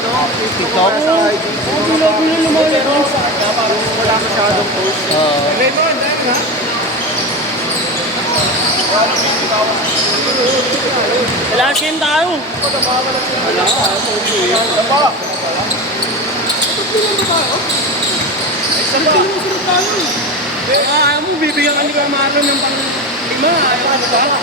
ano, TikTok? sa IG. Gulo-gulo lumalabas. Wala masyadong post. Raymond, dahil na. Lasin tayo. Wala ka, okay. Isa pa. Ayaw mo, bibigyan ka ni Kamaro ng pang-5. Ayaw ka ba?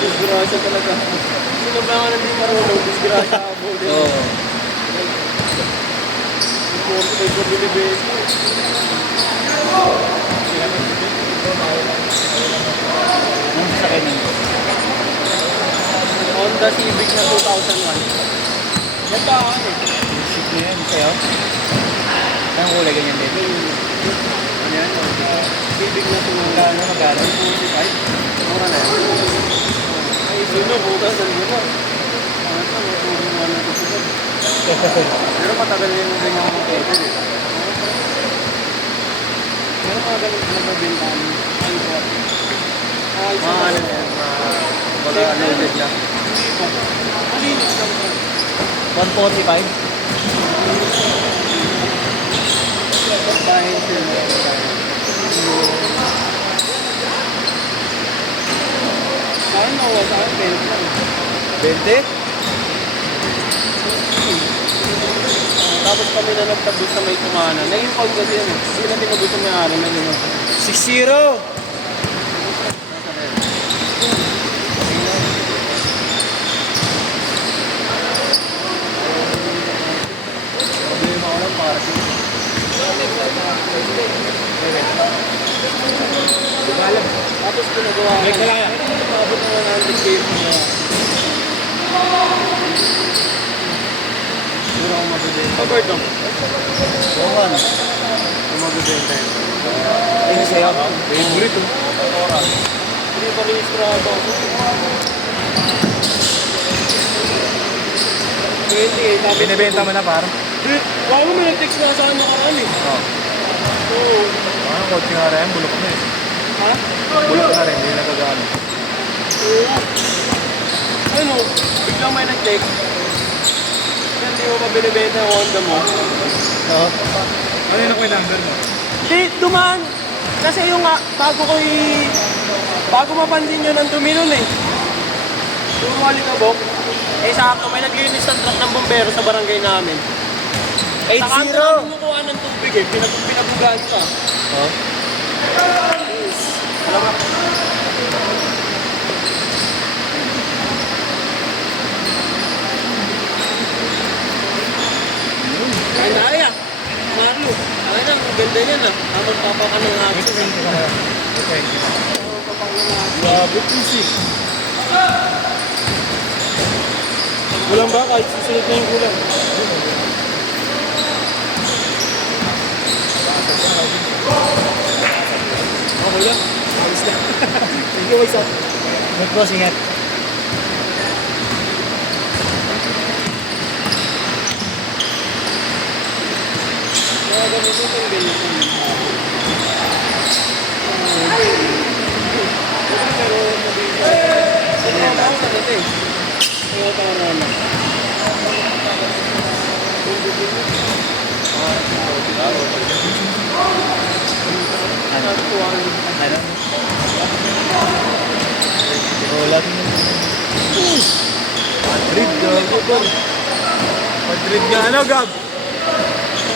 Disgrasya talaga. Sino ba nga hindi marunong? Disgrasya ako. Oo. Importo kay Cordelibes. Anong sasakyan nito? Honda Civic na 2001. Yan ba ako eh? Shit na yan, sa'yo? Anong kulay ganyan din? Ano yan? Civic na 2001. Magkano, magkano? 25? Mura na yan. Ay, sino? Bukas ang gina. Ano ito? May na ito sila. Pero matagal yung ganyan ako pwede eh. Pero mga ganun na mabintaan. Ano po? Mga ano na yan, mga loaded na. Hindi po. Malinis lang po. 145? Bahin sila. Saan nakuha sa akin? 20 lang. 20? Tapos kami na nagtabi sa may kumanan. Nag-inform kasi yan eh. Hindi natin mabuto may araw na yun. 6-0! Problema ko lang para sa tapos pinagawa ko. Break na lang yan. Mabot na 100k na. Siguro ako mabibenta. Covered lang. Roman. Kung mabibenta yun. Ayun sa'yo? Favorite oh. Oras. Hindi pa registrado ako. 28. Sabi Binibenta mo na par? Wala mo nag-text na sa ano karaan eh. Oo. Oo. Parang kotse nga rin, bulok na eh. Ha? Bulok na rin, hindi nagagano. Oo. ano, biglang may nag-text. Hindi mo pa binibenta yung Honda mo. Oo. Ano yung may number mo? Di, dumaan. Kasi yung bago mapansin yun ang dumi nun eh. Yung Malikabok, Eh sakto, may naglinis ng truck ng bombero sa barangay namin. 8-0! Saka ang kumukuha ng tubig eh, pinabugaan ka. Oo. alam nga, Ay naya. Marlo. Ay na, ang ganda yan ah. Tamang papa ka ng aso. Grabe, easy. Kulang ba? Kahit susunod na yung kulang. Okay lang. Ayos na. Thank you, what's up? Good boss, ingat. kaya ganito yung ganito. Pero mabilis. Ano yung ako sa dati? Yung tawarana. Ano? Wala din. Madrid, gago ba? Madrid nga, ano, Gab?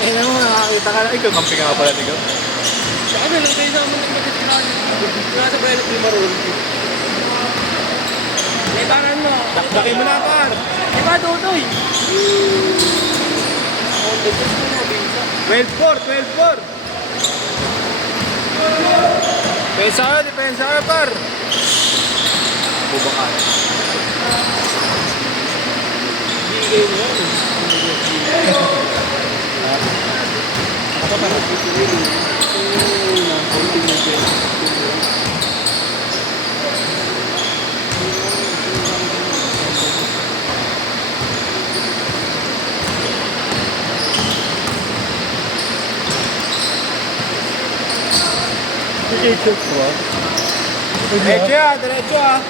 Eh, naman, nakakita ka na. Ikaw, kampi ka nga pala, Gab. Saka na lang tayo sa mga nagkakit nasa bayan ng Primarol. May taran mo. Dakdakin mo na, par. Diba, Dodoy? On the bus mo, mabilis. 12-4, 12-4. Depensa ka, par. Bubaka. Bigay mo yan. Ako pa na. T-shirt ko ba? Diretso ah.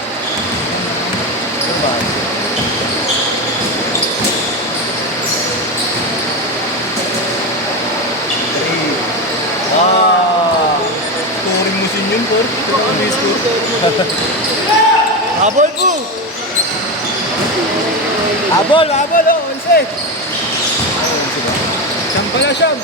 Scoring mo sin yun, por. Ano yung score? Habol po! Habol, oh, 11. Siyam pala, siyam.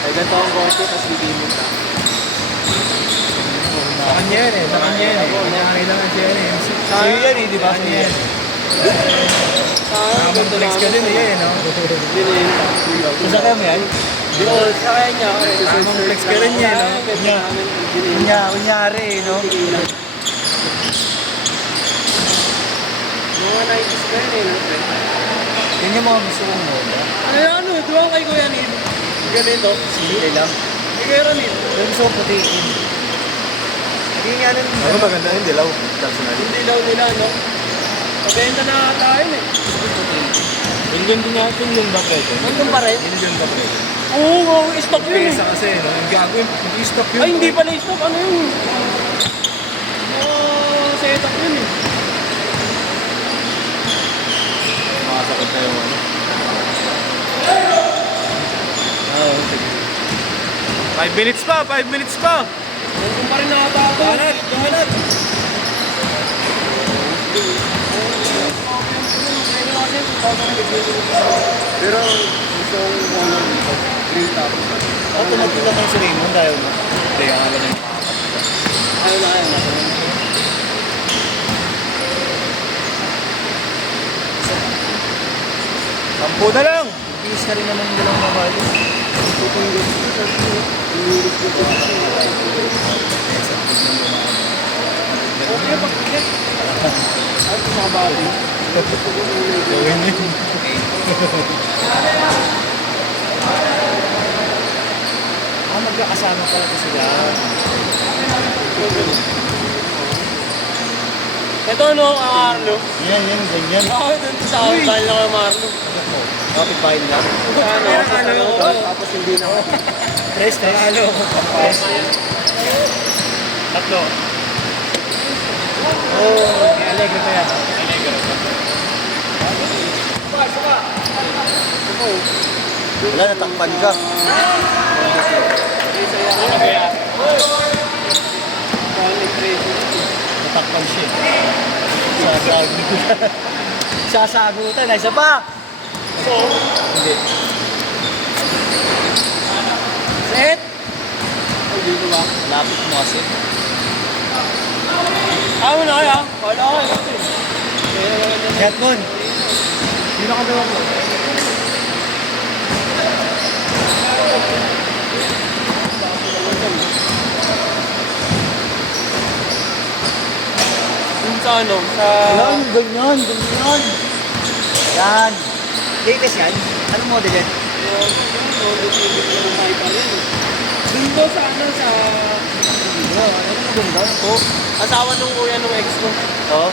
Ay, ganito ang kotse, tapos bibimig ka. Sa kanya yan eh, Kailangan siya yan eh. Sa'yo yan eh, di ba? Sa yan. Flex ka din eh, no? Masakay mo yan? Oo, sakay niya. Flex ka rin niya, no? Kunyari, no? Mga 90s ka rin, no? Yan yung mga gusto kong moda. Ano, doon kay Kuya Nid. Ganito. Hindi lang. Hindi kayo Ranid. Pero gusto ko putiin. Hindi nga nun. Ano maganda yung dilaw? Personal. Yung dilaw nila, no? Pabenta na tayo eh. Yung ganda niya, yung ba preto? Nandun pa rin? Yung ba preto? Oo, stock yun eh. Pesa kasi, no? Yung gago yun, hindi stock yun. Ay, hindi pala stock. Ano yun? Setup yun eh. Makasakot na yung ano. Oo, sige. 5 minutes pa, 5 minutes pa. Nandun pa rin nakatato. Dahanat. Pero gusto kong ano dito, grill tapos. Automatic lang yung si Raymond dahil mo. Kaya nga lang yung Ayun na. Sampu na lang. Bilis na rin naman yung dalawang mabali. Okay, pag-click. Ay, kumabati. Gawin yun. Magkakasama pala ko sila. Ito no, ang Arlo. Yan, ganyan. Bakit dun sa akin tayo lang ang Arlo? Kapit bahay nila. Tapos hindi na ako. Tres, nanalo. Tres. Tatlo. Oh, may Alegre pa yan. Wala, natakpan ka. Ano kaya? Natakpan siya. Sasagutan. Sasagutan. Isa pa! Hindi. Set! Dito ba? Lapit mo kasi. Ano na kaya? Wala ka. Headphone. Sino ka daw ako? Dun sa ano? Sa... Ganyan. Yan. Latest yan? Anong model yan? Dun to sa ano? Sa... Ano ganda? Ito. Asawa nung kuya nung ex ko. Oo.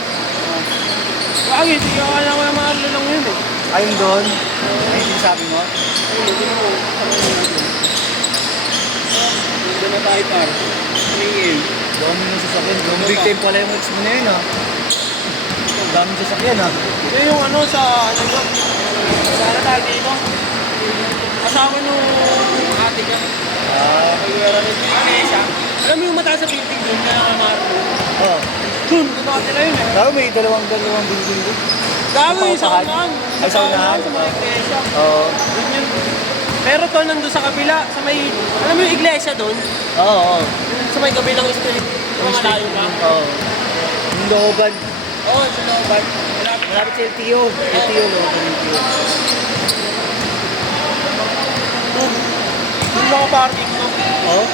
Bakit? Hindi ako alam ko yung mga Arlo lang yun eh. Ayun doon. Ayun sinasabi mo. Ayun, hindi mo. Doon na tayo par. Tingin. Dami ng sasakyan. Yung big time pala yung ex mo na yun ha. Ang daming sasakyan ha. Ito yung ano sa ano ba? Sana tayo dito. Asawa nung ate ka. Pag-iwera rin. Ano yun siya? Alam mo yung mataas sa building doon kaya ka Marlo. Oo. Doon, totoo nila yun eh. Sabi may dalawang building doon. Dami, sa Paupahan? unahan. Ay, sa unahan? Sa mga iglesia. Oo. Doon yun. Pero to, nandun sa kabila, sa may, alam mo yung iglesia doon? Oo, oo. Sa may kabilang street. Yung malayo pa. Oo. Yung looban. Oo, sa looban. Malapit sa LTO. LTO, looban LTO. Yung mga parking to. Oo.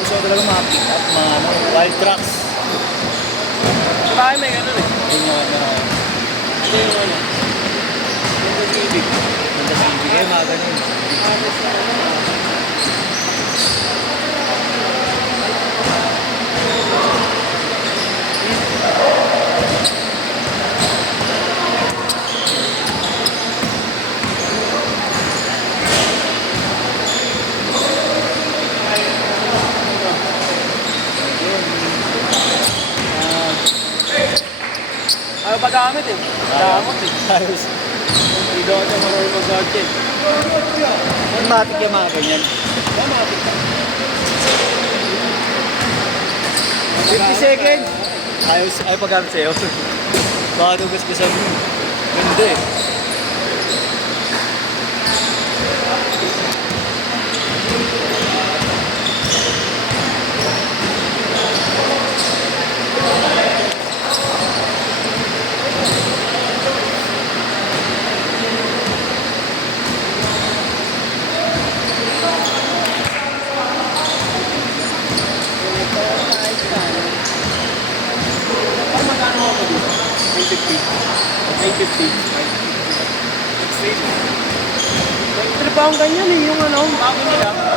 Gusto ko talaga mga pick up, mga ano, wild trucks. Sa bahay may ganun eh. Yung mga Ito yung ano. Yung Civic. Honda Civic, mga ganun. Ayaw pa gamit eh. Damot eh. Ayos. Hindi daw siya marunong mag-gadget. Matic yung mga ganyan. Matik. 50 seconds. Ayos, ayaw pag-gamit sa'yo. Baka dugas ko sabi. Ganda eh. Ay, magkano ako dito? 950. 950. May trip akong ganyan eh, yung ano, bago nila.